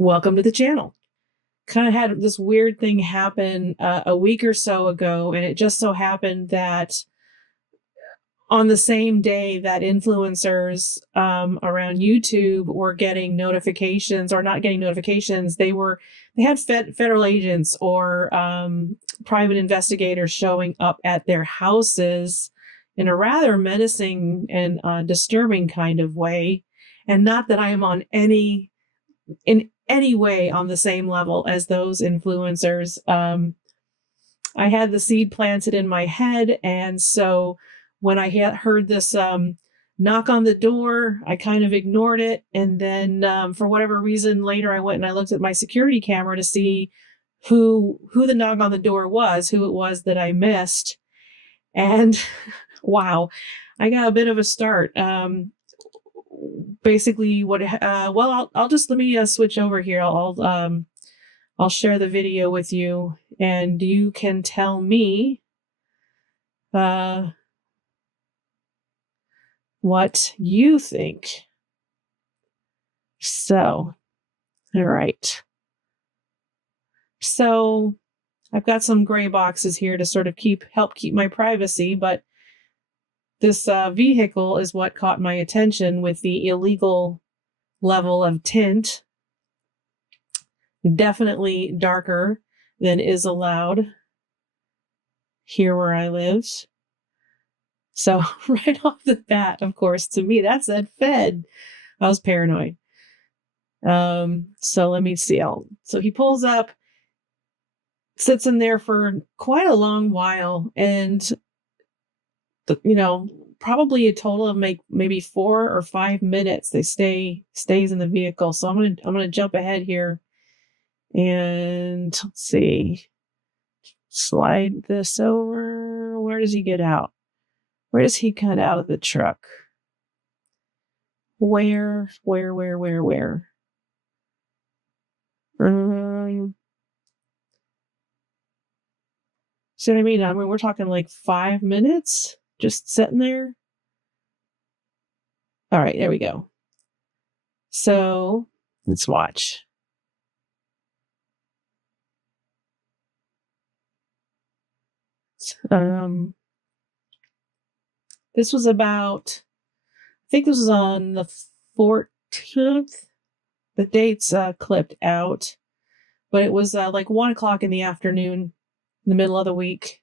Welcome to the channel. Kind of had this weird thing happen a week or so ago, and it just so happened that on the same day that influencers around YouTube were getting notifications, or not getting notifications, they had federal agents or private investigators showing up at their houses in a rather menacing and disturbing kind of way. And not that I am in any way on the same level as those influencers. I had the seed planted in my head, and so when I heard this knock on the door, I kind of ignored it, and then for whatever reason, later I went and I looked at my security camera to see who the knock on the door was, who it was that I missed, and wow, I got a bit of a start. Basically what I'll just let me switch over here. I'll share the video with you and you can tell me what you think. So, all right. So I've got some gray boxes here to sort of help keep my privacy, but this vehicle is what caught my attention with the illegal level of tint. Definitely darker than is allowed here where I live. So right off the bat, of course, to me, that said Fed. I was paranoid. So let me see. So he pulls up, sits in there for quite a long while, and probably a total of maybe 4 or 5 minutes they stays in the vehicle. So I'm gonna jump ahead here and let's see, slide this over. Where does he get out? Where does he cut out of the truck? Where? See what I mean? We're talking like 5 minutes just sitting there. All right, there we go. So let's watch. This was about, I think this was on the 14th. The date's clipped out, but it was like 1 o'clock in the afternoon, in the middle of the week.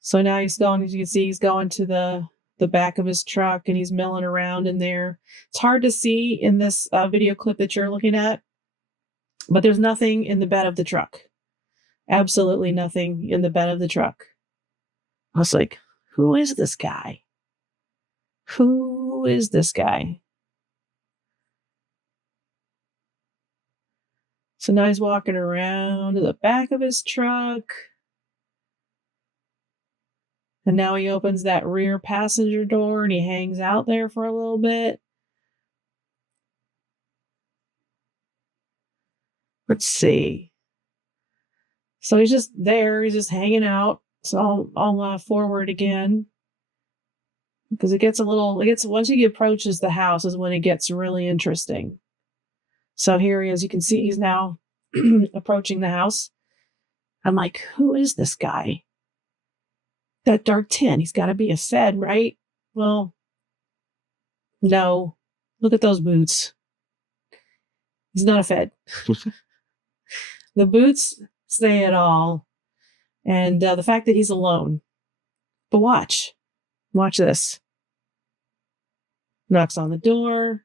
So now he's going, as you can see, he's going to the back of his truck and he's milling around in there. It's hard to see in this video clip that you're looking at, but there's nothing in the bed of the truck. Absolutely nothing in the bed of the truck. I was like, who is this guy? Who is this guy? So now he's walking around to the back of his truck. And now he opens that rear passenger door and he hangs out there for a little bit. Let's see. So he's just there. He's just hanging out. So I'll forward again. Because once he approaches the house is when it gets really interesting. So here he is. You can see he's now approaching the house. I'm like, who is this guy? That dark tint. He's got to be a Fed, right? Well, no. Look at those boots. He's not a Fed. The boots say it all. And the fact that he's alone. But watch this. Knocks on the door.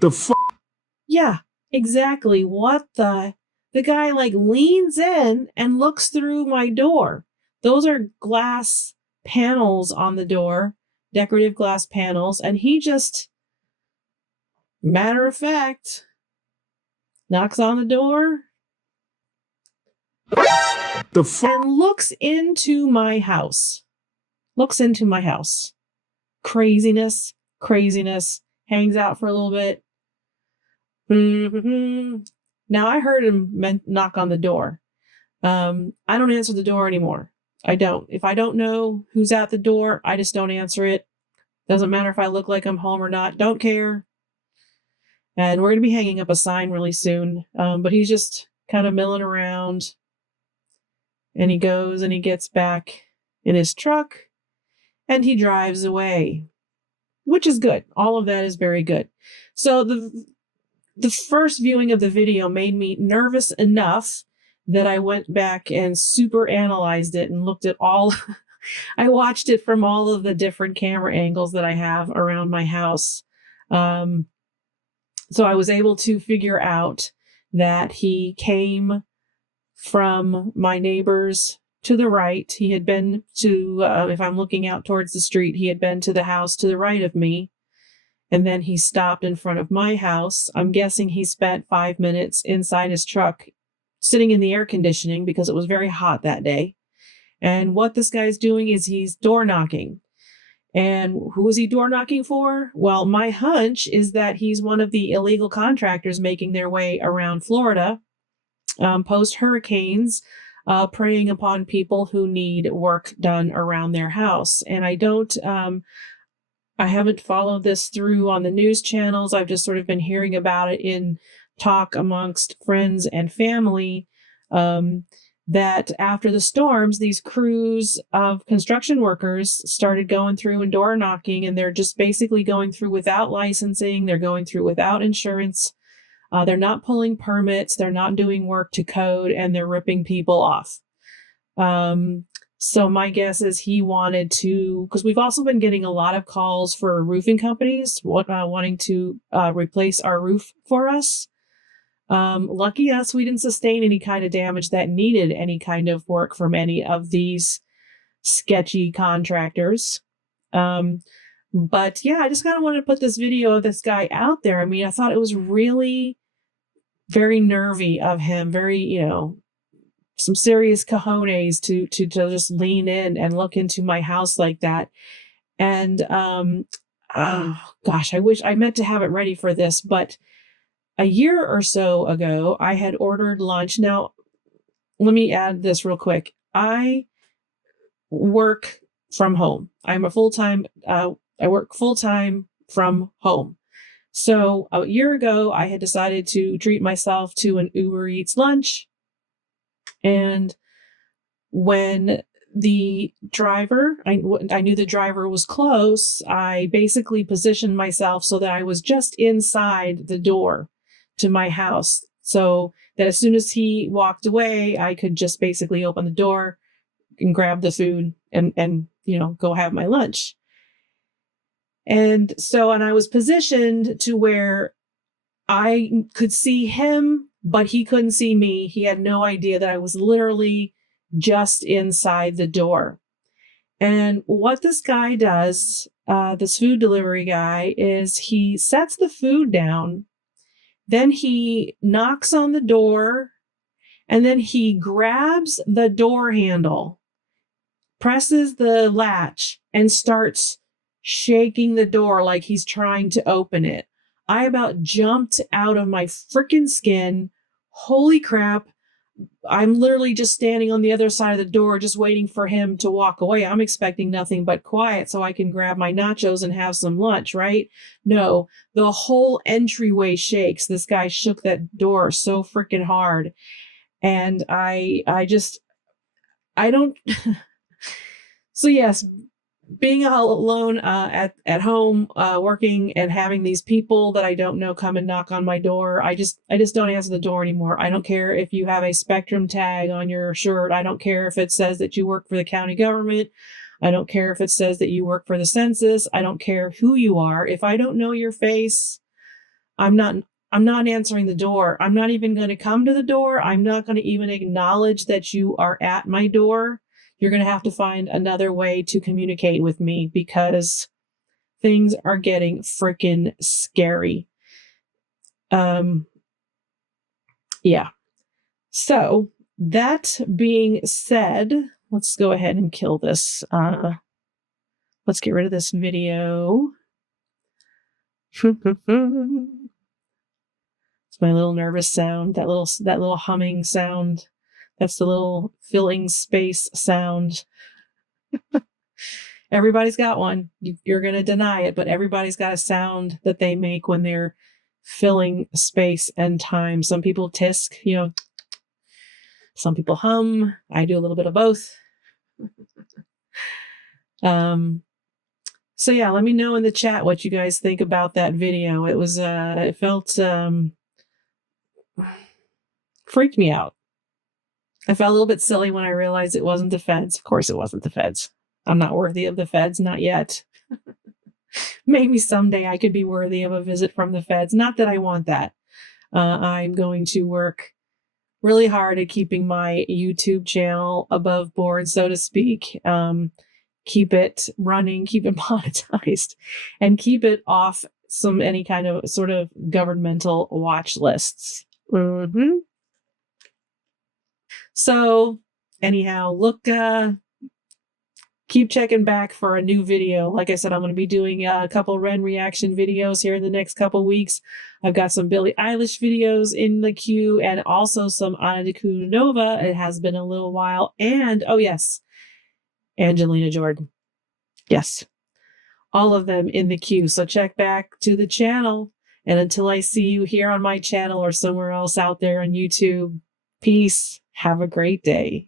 The fuck? Yeah, exactly. What the guy like leans in and looks through my door. Those are glass panels on the door, decorative glass panels, and he just, matter of fact, knocks on the door. The fuck? And looks into my house. Craziness. Hangs out for a little bit. Now I heard him knock on the door. I don't answer the door anymore. I don't. If I don't know who's at the door, I just don't answer it. Doesn't matter if I look like I'm home or not. Don't care. And we're going to be hanging up a sign really soon. But he's just kind of milling around. And he goes and he gets back in his truck and he drives away, which is good. All of that is very good. So the first viewing of the video made me nervous enough that I went back and super analyzed it and looked at all. I watched it from all of the different camera angles that I have around my house. So I was able to figure out that he came from my neighbor's to the right. He had been to, if I'm looking out towards the street, he had been to the house to the right of me. And then he stopped in front of my house. I'm guessing he spent 5 minutes inside his truck, sitting in the air conditioning because it was very hot that day. And what this guy's doing is he's door knocking. And who is he door knocking for? Well, my hunch is that he's one of the illegal contractors making their way around Florida post hurricanes, preying upon people who need work done around their house. And I haven't followed this through on the news channels. I've just sort of been hearing about it in talk amongst friends and family, that after the storms, these crews of construction workers started going through and door knocking, and they're just basically going through without licensing. They're going through without insurance. They're not pulling permits. They're not doing work to code, and they're ripping people off. So my guess is he wanted to, because we've also been getting a lot of calls for roofing companies wanting to replace our roof for us. Lucky us, we didn't sustain any kind of damage that needed any kind of work from any of these sketchy contractors. But yeah, I just kind of wanted to put this video of this guy out there. I mean, I thought it was really very nervy of him, very, some serious cojones to just lean in and look into my house like that. And oh gosh, I wish I meant to have it ready for this, but a year or so ago, I had ordered lunch. Now, let me add this real quick. I work from home. I'm a full-time, I work full-time from home. So a year ago, I had decided to treat myself to an Uber Eats lunch. And when the driver, I knew the driver was close, I basically positioned myself so that I was just inside the door to my house, so that as soon as he walked away, I could just basically open the door and grab the food and go have my lunch. And I was positioned to where I could see him, but he couldn't see me. He had no idea that I was literally just inside the door. And what this guy does, this food delivery guy, is he sets the food down, then he knocks on the door, and then he grabs the door handle, presses the latch, and starts shaking the door like he's trying to open it. I about jumped out of my freaking skin. Holy crap. I'm literally just standing on the other side of the door, just waiting for him to walk away. I'm expecting nothing but quiet so I can grab my nachos and have some lunch, right? No, the whole entryway shakes. This guy shook that door so freaking hard. And I don't. So yes, being all alone at home, working and having these people that I don't know come and knock on my door, I just don't answer the door anymore. I don't care if you have a Spectrum tag on your shirt. I don't care if it says that you work for the county government. I don't care if it says that you work for the census. I don't care who you are. If I don't know your face, I'm not answering the door. I'm not even going to come to the door. I'm not going to even acknowledge that you are at my door. You're going to have to find another way to communicate with me because things are getting freaking scary. Yeah. So that being said, let's go ahead and kill this. Let's get rid of this video. It's my little nervous sound, that little humming sound. That's the little filling space sound. Everybody's got one. You're going to deny it, but everybody's got a sound that they make when they're filling space and time. Some people tisk, some people hum. I do a little bit of both. So yeah, let me know in the chat what you guys think about that video. It was, it felt, freaked me out. I felt a little bit silly when I realized it wasn't the feds. Of course it wasn't the feds. I'm not worthy of the feds, not yet. Maybe someday I could be worthy of a visit from the feds. Not that I want that. I'm going to work really hard at keeping my YouTube channel above board, so to speak. Keep it running, keep it monetized, and keep it off any kind of sort of governmental watch lists. Mm-hmm. So anyhow, look, keep checking back for a new video. Like I said, I'm going to be doing a couple Ren reaction videos here in the next couple weeks. I've got some Billie Eilish videos in the queue and also some Ana de Nova. It has been a little while. And, oh yes, Angelina Jordan. Yes, all of them in the queue. So check back to the channel. And until I see you here on my channel or somewhere else out there on YouTube, peace. Have a great day.